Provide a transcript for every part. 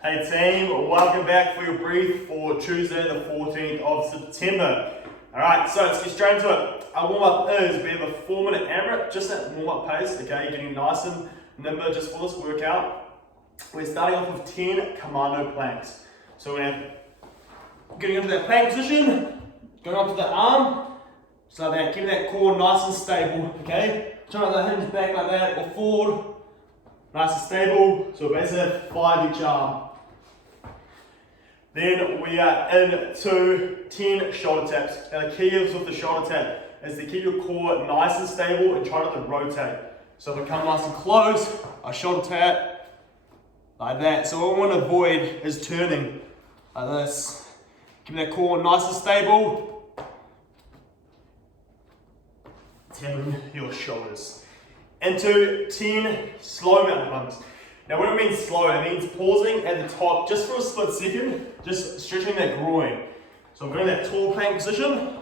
Hey team, welcome back for your brief for Tuesday the 14th of September. Alright, so let's get straight into it. Our warm-up is, we have a 4-minute AMRAP, just at warm-up pace, okay, getting nice and nimble just for this workout. We're starting off with 10 Commando Planks. So we're getting into that plank position, going up to the arm, just like that, keeping that core nice and stable, okay? Trying to hinge back like that, or forward, nice and stable, so basically 5 each arm. Then we are into 10 shoulder taps. Now the key is with the shoulder tap is to keep your core nice and stable and try not to rotate. So if we come nice and close, our shoulder tap, like that. So what we want to avoid is turning like this. Keep that core nice and stable. Tapping your shoulders. Into 10 slow mountain lunges. Now when it means slow, it means pausing at the top just for a split second, just stretching that groin. So I'm going to that tall plank position.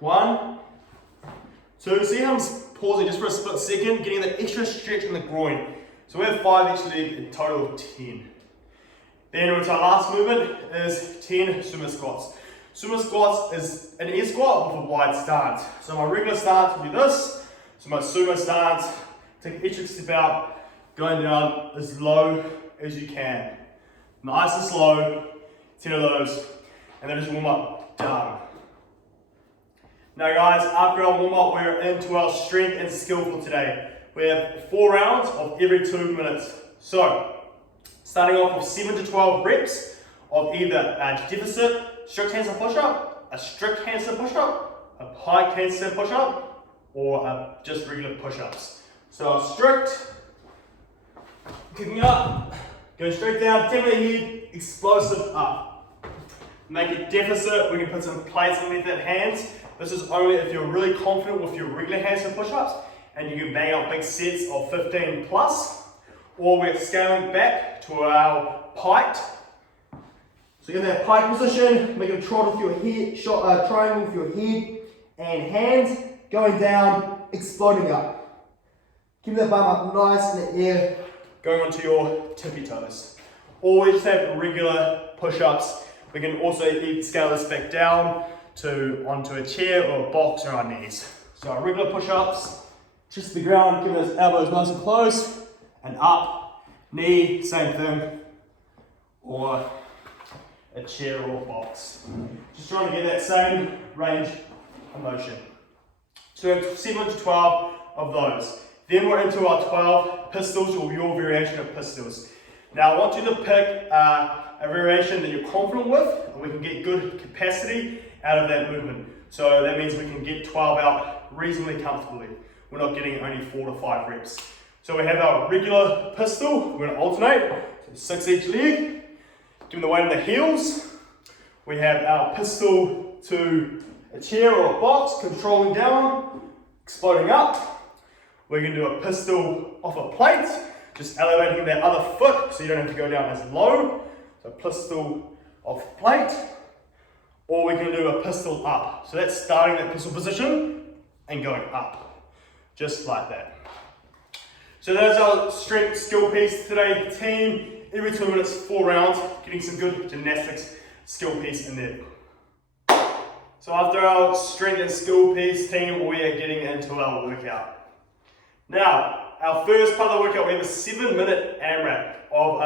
1, 2, see how I'm pausing just for a split second, getting that extra stretch in the groin. So we have 5 each leg, in total of 10. Then our last movement is 10 sumo squats. Sumo squats is an air squat with a wide stance. So my regular stance will be this. So my sumo stance, take each step out, going down as low as you can. Nice and slow, 10 of those, and then just warm up, done. Now guys, after our warm up, we're into our strength and skill for today. We have 4 rounds of every 2 minutes. So, starting off with 7 to 12 reps of either a deficit strict handstand push-up, a strict handstand push-up, a piked handstand push-up, or just regular push-ups. So strict, kicking up, go straight down, 10 minute head, explosive up. Make it deficit, we can put some plates underneath that hands. This is only if you're really confident with your regular handstand push-ups and you can bang out big sets of 15 plus, or we're scaling back to our piked. So get that pike position, make a trot with your head, triangle with your head and hands, going down, exploding up. Keep that bum up nice in the air, going onto your tippy toes. Always have regular push-ups. We can also scale this back down onto a chair or a box or our knees. So our regular push-ups, just the ground, keep those elbows nice and close, and up, knee, same thing, or a chair or a box. Just trying to get that same range of motion. So we have 7 to 12 of those. Then we're into our 12 pistols or your variation of pistols. Now I want you to pick a variation that you're confident with and we can get good capacity out of that movement. So that means we can get 12 out reasonably comfortably. We're not getting only 4 to 5 reps. So we have our regular pistol, we're going to alternate, so 6 each leg, giving the weight on the heels. We have our pistol to a chair or a box, controlling down, exploding up. We're going to do a pistol off a plate, just elevating that other foot so you don't have to go down as low. So pistol off plate, or we can do a pistol up. So that's starting that pistol position and going up, just like that. So that's our strength skill piece today, team. Every 2 minutes, 4 rounds, getting some good gymnastics skill piece in there. So after our strength and skill piece, team, we are getting into our workout. Now, our first part of the workout, we have a 7-minute AMRAP of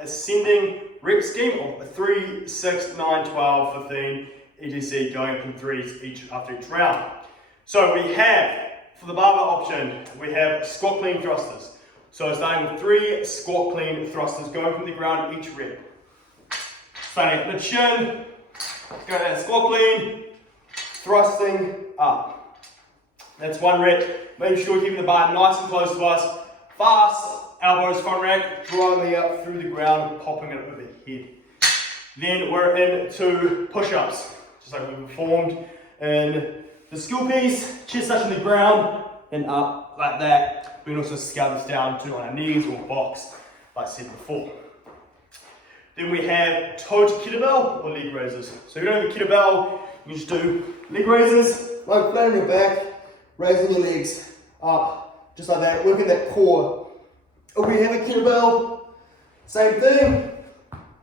ascending rep scheme of 3, 6, 9, 12, 15, etc. going up in 3s after each round. So we have, for the barbell option, we have squat clean thrusters. So starting with 3 squat clean thrusters going from the ground each rep. Starting at the chin, go to that squat clean, thrusting up. That's 1 rep. Make sure you're keeping the bar nice and close to us. Fast, elbows front rack, driving up through the ground, popping it overhead. Then we're into push-ups, just like we performed in the skill piece. Chest touching the ground and up like that. We can also scale this down to on our knees or box, like I said before. Then we have toe to kettlebell or leg raises. So if you don't have a kettlebell, you can just do leg raises, like flat on your back, raising your legs up, just like that, working that core. If we have a kettlebell, Same thing,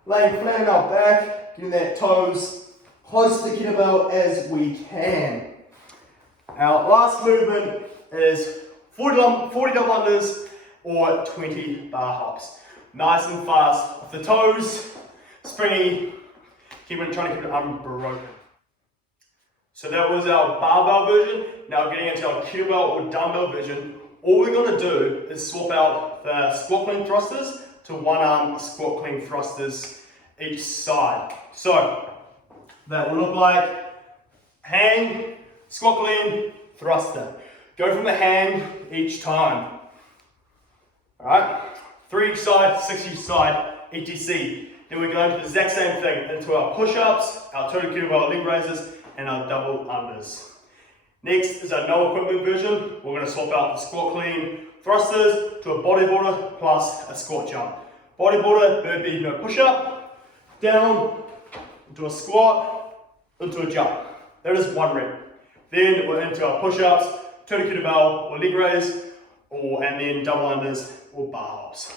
laying flat on our back, getting that toes close to the kettlebell as we can. Our last movement is 40 double unders or 20 bar hops. Nice and fast with the toes, springy, trying to keep it unbroken. So that was our barbell version. Now getting into our kettlebell or dumbbell version, all we're going to do is swap out the squat clean thrusters to one arm squat clean thrusters each side. So that will look like hang, squat clean, thruster. Go from the hang each time. Alright, 3 each side, 6 each side, etc. Then we're going to do the exact same thing into our push-ups, our total kettlebell leg raises, and our double unders. Next is our no equipment version. We're going to swap out the squat clean thrusters to a bodybuilder plus a squat jump. Bodybuilder, burpee, no push-up, down, into a squat, into a jump. That is 1 rep. Then we're into our push-ups, total kettlebell or leg raise, and then double unders or bar hops.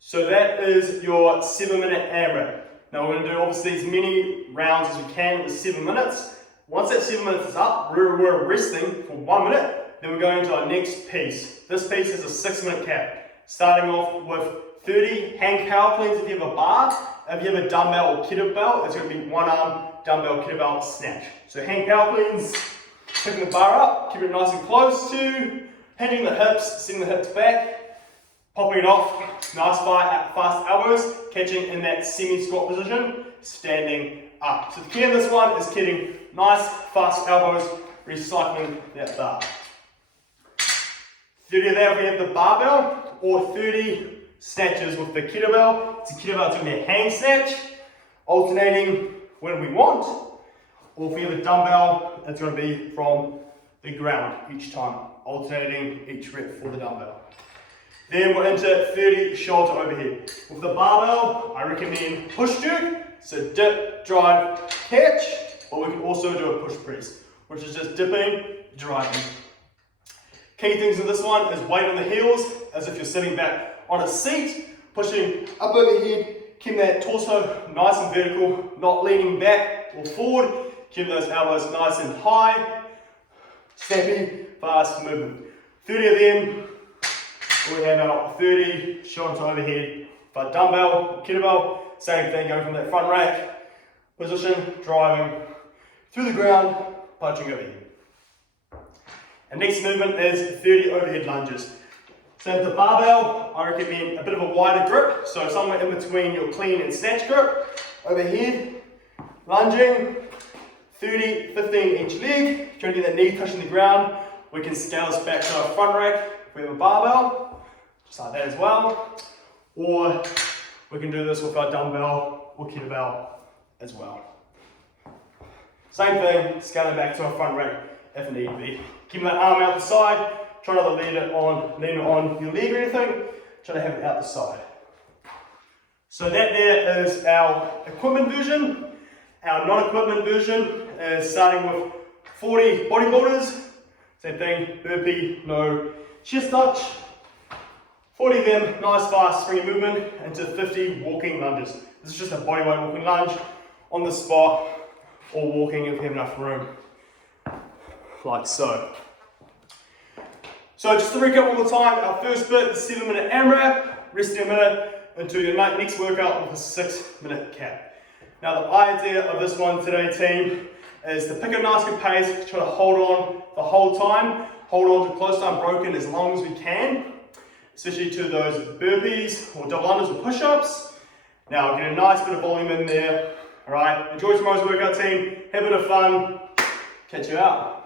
So that is your 7-minute AMRAP. Now we're going to do obviously as many rounds as we can with 7 minutes. Once that 7 minutes is up, we're resting for 1 minute. Then we're going into our next piece. This piece is a 6-minute cap. Starting off with 30 hang power cleans if you have a bar. If you have a dumbbell or kettlebell, it's going to be 1 arm dumbbell, kettlebell, snatch. So hang power cleans, picking the bar up, keep it nice and close to, hinging the hips, sending the hips back, popping it off, nice fast elbows, catching in that semi-squat position, standing up. So the key in this one is getting nice fast elbows, recycling that bar. 30 of that if we have the barbell, or 30 snatches with the kettlebell. It's a kettlebell, it's going to be a hang snatch, alternating when we want, or if we have a dumbbell, it's going to be from the ground each time, alternating each rep for the dumbbell. Then we're into 30 shoulder overhead. With the barbell, I recommend push jerk, so dip, drive, catch, or we can also do a push press, which is just dipping, driving. Key things in this one is weight on the heels, as if you're sitting back on a seat, pushing up overhead, keeping that torso nice and vertical, not leaning back or forward, keeping those elbows nice and high, snappy, fast movement. 30 of them. We have our 30 shoulder to overhead, but dumbbell, kettlebell, same thing, going from that front rack position, driving through the ground, punching overhead. And next movement is 30 overhead lunges. So with the barbell, I recommend a bit of a wider grip, so somewhere in between your clean and snatch grip, overhead, lunging, 30, 15 each leg, trying to get that knee touching the ground. We can scale this back to our front rack, we have a barbell, just like that as well, or we can do this with our dumbbell or kettlebell as well. Same thing, scaling back to our front rack if need be. Keeping that arm out the side, try not to lean it on your leg or anything, try to have it out the side. So that there is our equipment version. Our non-equipment version is starting with 40 bodybuilders, same thing, burpee, no chest touch, 40 of them, nice fast springy movement, into 50 walking lunges. This is just a bodyweight walking lunge on the spot, or walking if you have enough room, like so. So just to recap one more time, our first bit, the 7-minute AMRAP, resting a minute into your next workout with a 6-minute cap. Now the idea of this one today, team, is to pick a nice good pace, try to hold on the whole time, hold on to close to unbroken as long as we can, especially to those burpees or double unders or push-ups. Now get a nice bit of volume in there. Alright, enjoy tomorrow's workout, team, have a bit of fun, catch you out.